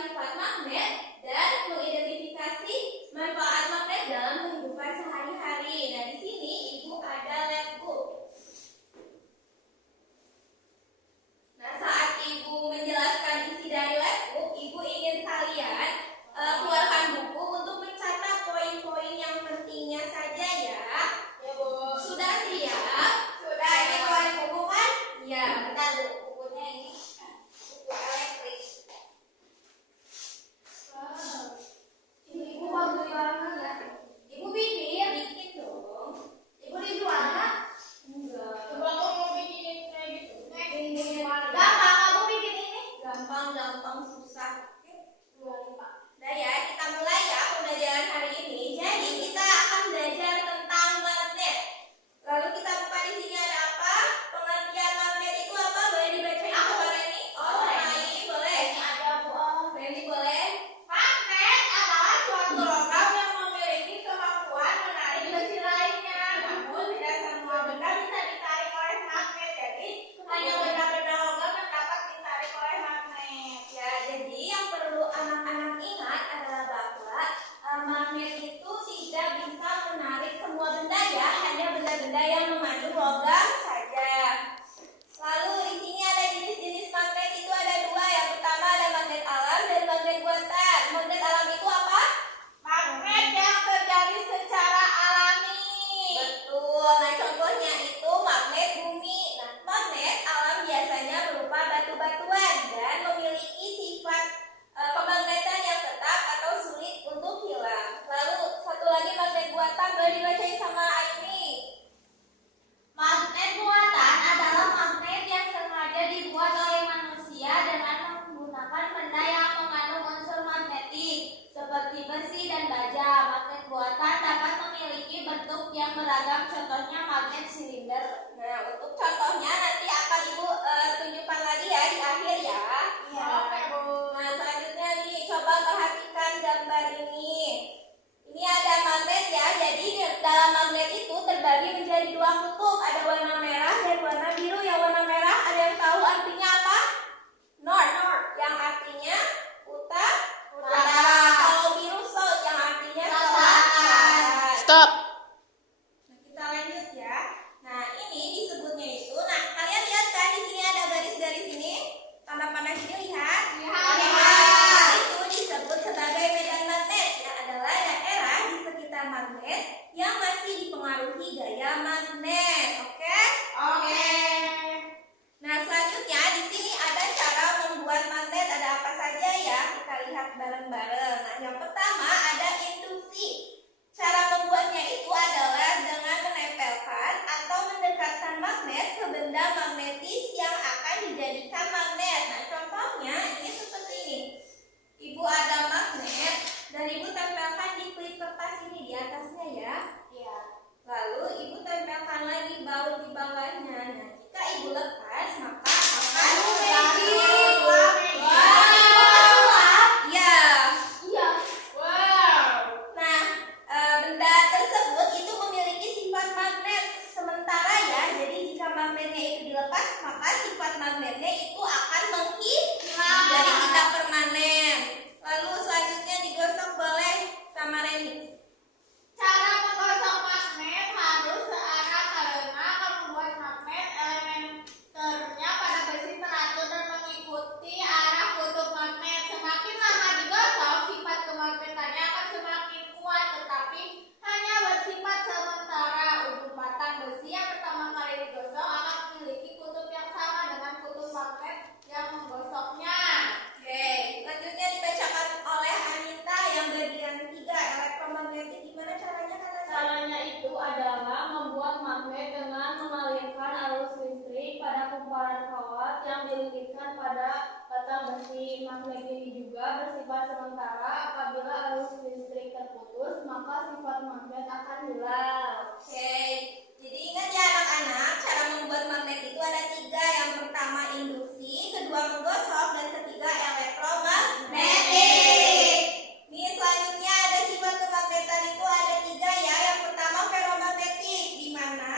sifat magnet dan mengidentifikasi manfaat magnet dalam kehidupan sehari-hari. Nah, di sini Ibu ada labbook. Nah, saat Ibu menjelaskan isi dari labbook, Ibu ingin kalian keluarkan buku untuk mencatat poin-poin yang pentingnya saja ya. Ya, Bu. Sudah siap? Sudah. Ini keluarin buku kan? Iya, bentar Bu. Bukunya ini buku elektrik. Ini Ibu bagus banget ya. Ibu bikin dong. Ibu dijual nggak? Enggak. Coba aku mau bikin kayak gitu. Gampang, kamu bikin ini? Gampang, susah. Oke, jualin Pak. Nah ya, kita mulai ya pembelajaran hari ini. Jadi kita akan belajar tentang magnet. Lalu kita buka di sini ada apa? Pengertian magnet itu apa? Boleh dibacain sama Reni? Oh, Reni boleh. Ada Bu. Reni boleh. Magnet adalah suatu logam yang memiliki kemampuan menarik besi lainnya. Namun tidak semua benda bisa ditarik oleh magnet. Jadi hanya benda-benda logam yang dapat ditarik oleh magnet. Ya, jadi yang perlu anak-anak ingat adalah bahwa magnet itu tidak bisa menarik semua benda ya, hanya benda-benda yang mengandung logam saja. Lalu di sini ada jenis-jenis magnet itu ada dua. Yang pertama ada magnet alam dan magnet buatan. Magnet alam itu apa? Magnet yang terjadi secara alami. Betul. Nah, contohnya itu magnet bumi. Nah, magnet alam biasanya berupa batu-batuan dan memiliki sifat pemagnetan yang tetap atau sulit untuk hilang. Lalu satu lagi magnet buatan, boleh dibacain sama Aini. Magnet buatan adalah magnet yang sengaja dibuat oleh manusia dengan menggunakan benda yang mengandung unsur magnetik seperti besi dan baja. Magnet buatan dapat memiliki bentuk yang beragam, contohnya magnet silinder. Nah, untuk contohnya nanti akan Ibu tunjukkan lagi ya di akhir ya. Iya. Oke, Bu. Nah, selanjutnya nih, coba perhatikan gambar ini. Ini ada magnet ya, jadi dalam magnet itu terbagi menjadi dua kutub. Ada warna merah dan warna biru. Yang warna merah ada yang tahu artinya apa? North, yang artinya utara. Kalau biru south, yang artinya selatan. Stop. Nah, kita lanjut ya. Nah, ini disebutnya itu. Nah, kalian lihat kan di sini ada garis-garis ini. Tanda panah ini lihat. Lihat. Itu disebut sebagai medan magnet. Yang adalah daerah di sekitar magnet yang masih dipengaruhi gaya magnet. Oke? Oke. Nah, selanjutnya di sini ada cara membuat magnet. Ada apa saja ya? Kita lihat bareng-bareng. Nah, yang pertama ada induksi. Cara membuatnya itu adalah dengan menempelkan atau mendekatkan magnet ke benda magnetis yang akan dijadikan magnet. Nah, contohnya ini seperti ini. Ibu ada magnet dan Ibu tempelkan di klip kertas ini di atasnya ya. Iya. Lalu Ibu tempelkan lagi baut di bawahnya. Nah, jika Ibu lepas maka akan menjadi benda tersebut itu memiliki sifat magnet sementara ya. Jadi jika magnetnya itu dilepas maka sifat magnetnya itu akan menghilang. Jadi tidak permanen. Lalu selanjutnya digosok boleh sama Reni. Cara menggosok magnet harus searah karena akan membuat magnet elementernya pada besi teratur dan mengikuti arah kutub magnet. Semakin lama digosok, sifat kemagnetannya akan semakin kuat, tetapi hanya bersifat sementara. Ujung batang besi yang pertama kali digosok akan memiliki kutub yang sama dengan kutub magnet yang menggosoknya. Oke, selanjutnya dibacakan oleh Anita yang bagian 3 elektromagnetik. Gimana caranya katanya? Caranya itu adalah membuat magnet dengan mengalirkan arus listrik pada kumparan kawat yang dililitkan pada batang besi. Magnet ini juga bersifat sementara. Apabila arus listrik terputus, maka sifat magnet akan hilang. Oke, jadi ingat ya anak-anak, cara membuat magnet itu ada 3. Yang pertama induksi, kedua menggosok, dan ketiga elektromagnetik. Nih selanjutnya ada sifat kemagnetan itu ada 3 ya. Yang pertama ferromagnetik, di mana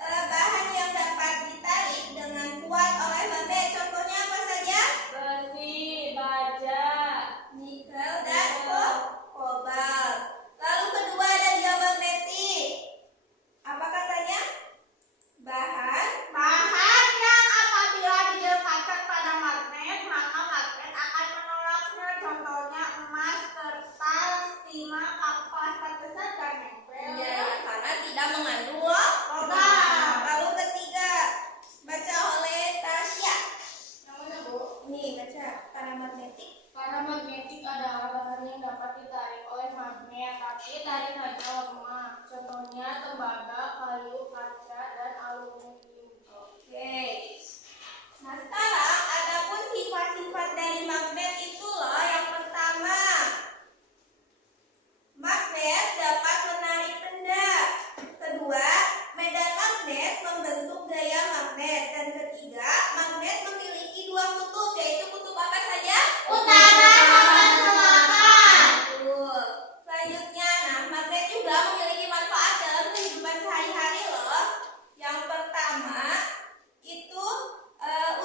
bahan yang dapat ditarik dengan kuat oleh magnet. Contohnya apa saja? Besi, baja, Paramagnetik. Paramagnetik adalah bahan yang dapat ditarik oleh magnet, tapi tarikannya lemah. Contohnya tembaga, kayu, kaca, dan aluminium. Oke. Nah, sekarang adapun sifat-sifat dari magnet itu loh. Yang pertama, magnet dapat menarik benda. Kedua, medan magnet membentuk gaya magnet. Dan ketiga, magnet memiliki dua kutub, yaitu kutub apa saja? Utara sama selatan. Betul. Selanjutnya, nah magnet juga memiliki manfaat dalam kehidupan sehari-hari loh. Yang pertama, itu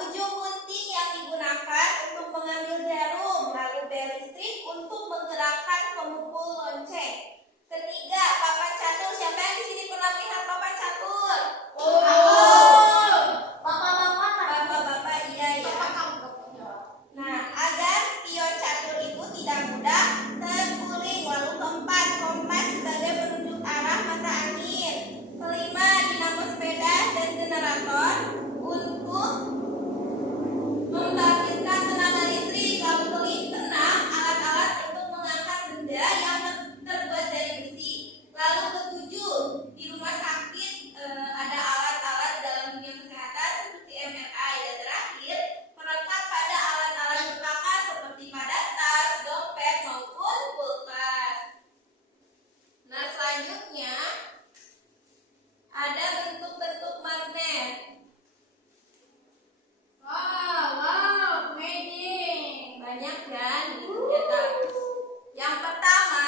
ujung gunting yang digunakan untuk mengambil jarum, lalu bel listrik untuk menggerakkan pemukul lonceng. Ketiga, papan catur. Siapa yang di sini pernah lihat papan catur? Bapak-bapak, iya ya. Nah, agar pion catur itu tidak mudah terguling. Lalu keempat, kompas sebagai penunjuk arah mata angin. Kelima, dinamo sepeda dan generator untuk membangkitkan tenaga listrik. Lalu keenam, alat-alat untuk mengangkat benda yang terbuat dari besi. Lalu ketujuh, di rumah sakit ada alat-alat dalam dunia kesehatan seperti MRI. Dan terakhir, perangkat pada alat-alat berkakak seperti pada tas, dompet maupun kulkas. Nah, selanjutnya ada bentuk-bentuk magnet. Wow, amazing. Banyak kan? Yang pertama,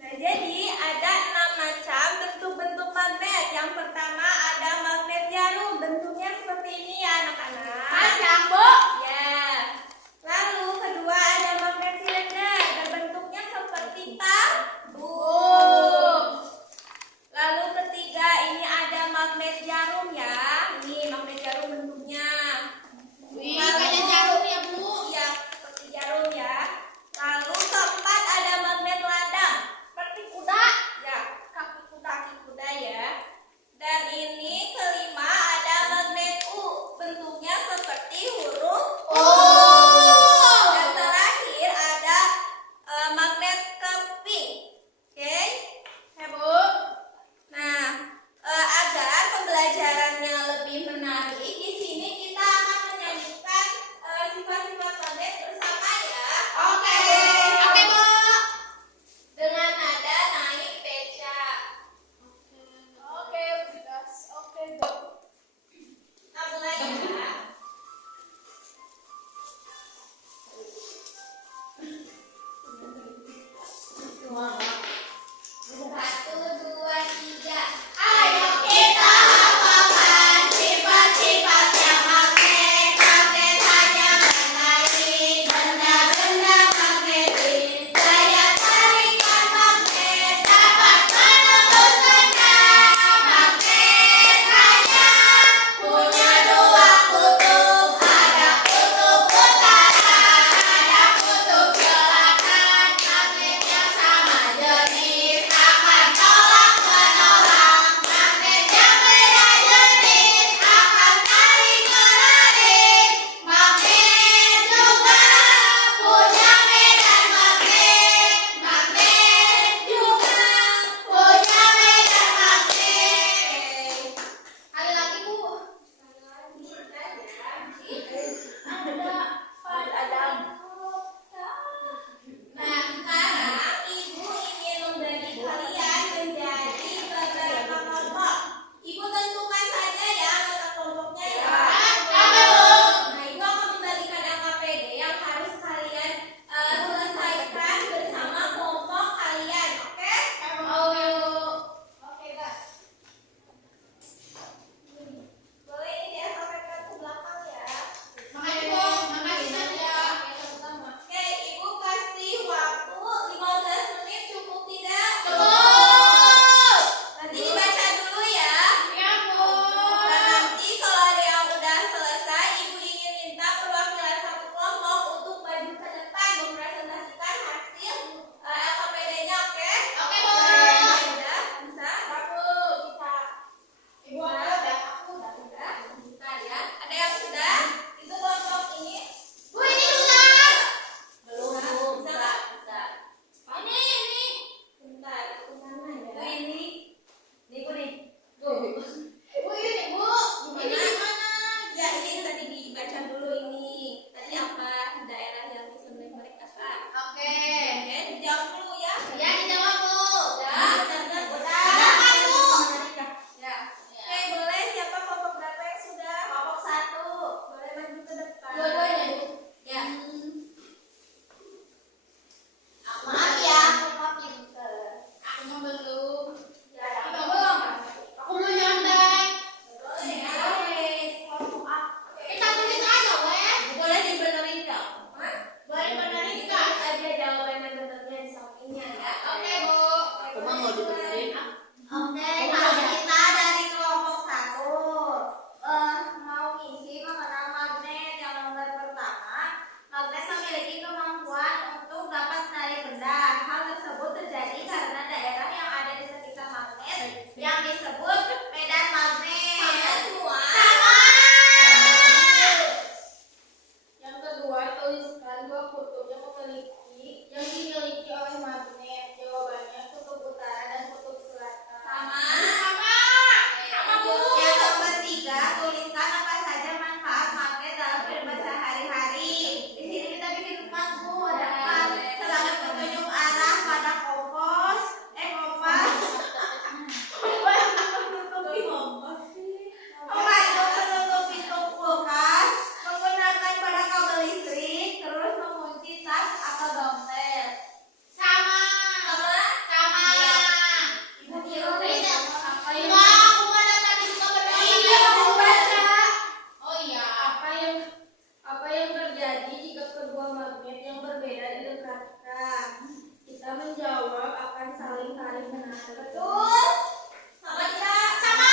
nah jadi ada 6 macam bentuk-bentuk magnet. Yang pertama ada magnet jarum, bentuknya seperti ini ya anak-anak. Panjang, Bu. Ya. Lalu kedua ada magnet silinder, bentuknya seperti tabung. Lalu ketiga ini ada magnet jarum ya. Ini magnet jarum bentuknya. Wih, kayak jarum ya, Bu. Iya, seperti jarum ya. Lalu keempat ada magnet ladang, seperti kuda. Ya, kaki kuda ya. Dan ini kelima ada magnet U, bentuknya seperti huruf U. Dan terakhir ada magnet keping. Oke? Ya, Bu. Nah, agar pembelajarannya lebih menarik, di sini kita akan menyanyikan sifat-sifat magnet bersama ya. Oke, Bu. Dengan nada naik beca. Oke, Bikas. Oke, Bu. Kita mulai ya. Satu, dua, tiga. Ayo kita hafalkan sifat-sifat yang magnet. Magnet hanya menarik benda-benda memiliki kemampuan untuk dapat menarik benda. Hal tersebut terjadi karena daerah yang ada di sekitar magnet yang disebut medan magnet. Sama semua. Sama. Yang kedua, tuliskan dua kutub yang dimiliki oleh magnet. Jawabannya kutub utara dan kutub selatan. Sama. Bu. Yang ketiga, tuliskan apa saja manfaat magnet dalam kehidupan sehari-hari. Di sini kita bikin rumah, Bu. Ada apa? Sebagai petunjuk arah pada kompas. Membantu penutup pintu kulkas, menggunakan pada kabel listrik, terus mengunci tas atau dompet. Sama. Ibu kira Apa yang apa yang terjadi jika kedua magnet yang berbeda didekatkan? Kita menjawab akan saling tarik menarik. Betul. Sama tidak? Sama.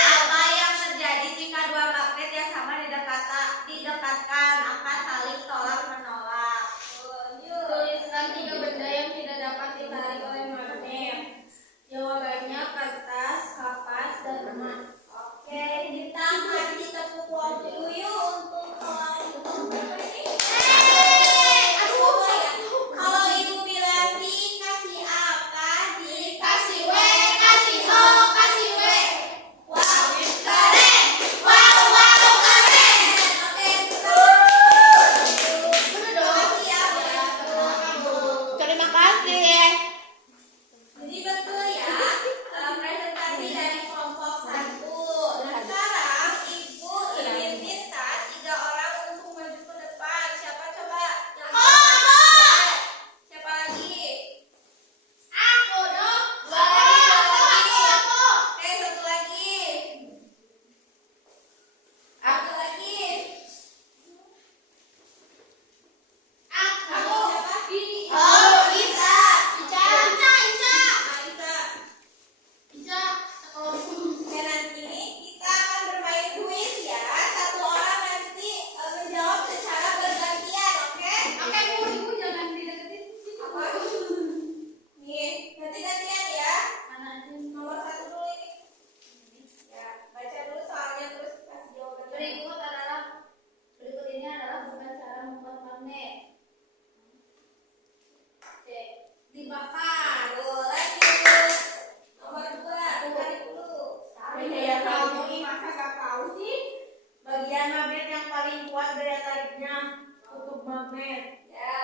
Apa yang terjadi jika dua magnet yang sama didekatkan akan saling tolak menolak? Tuliskan tiga benda yang tidak dapat ditarik oleh magnet. Jawabannya kertas, kapas, dan emas. Oke, kita kasih tepuk waktu dulu yuk untuk kalau Ibu bilang dikasih apa? Dikasih W, kasih O, kasih W. Wow, keren. Wow, keren. Oke, makasih ya buat terima kasih. Jadi betul ya, presentasi dari kelompok 1. Nah, sekarang Ibu ingin minta 3 orang untuk maju ke depan. Siapa coba? Siapa lagi? Aku dong. Dua lagi. Oke, satu lagi. Aku lagi. Aku. Siapa? Oh, Isa. Ica. Oke, nanti kita akan bermain kuis ya. Satu orang nanti menjawab secara bergantian, oke? Oke, Bu. Ibu jangan dideketin. Apa? Nih, ganti-gantian ya. Nomor 1 dulu ini. Ya, baca dulu soalnya terus kasih jawabannya. Berikut ini adalah bukan cara membuat magnet. C. Dibakar. Lanjut. Nomor 2, tarik dulu. Ya kamu ini masa gak tahu sih bagian magnet yang paling kuat daya tariknya kutub magnet. Ya,